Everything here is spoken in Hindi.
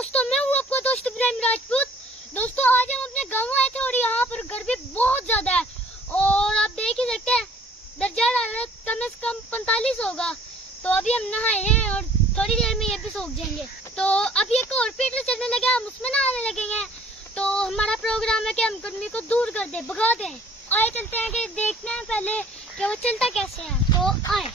दोस्तों, मैं हूँ आपका दोस्त इब्राहिम राजपूत। दोस्तों, आज हम अपने गाँव आए थे और यहाँ पर गर्मी बहुत ज्यादा है और आप देख ही सकते हैं दर्जा हरारत कम से कम 45 होगा। तो अभी हम नहाए हैं और थोड़ी देर में ये भी सूख जाएंगे। तो अभी एक और पेट चढ़ने लगे, हम उसमें नहाने लगेंगे। तो हमारा प्रोग्राम है कि हम गर्मी को दूर कर दे, भगा दें। आए चलते हैं कि देखते हैं पहले कि वो चलता कैसे है। तो आए।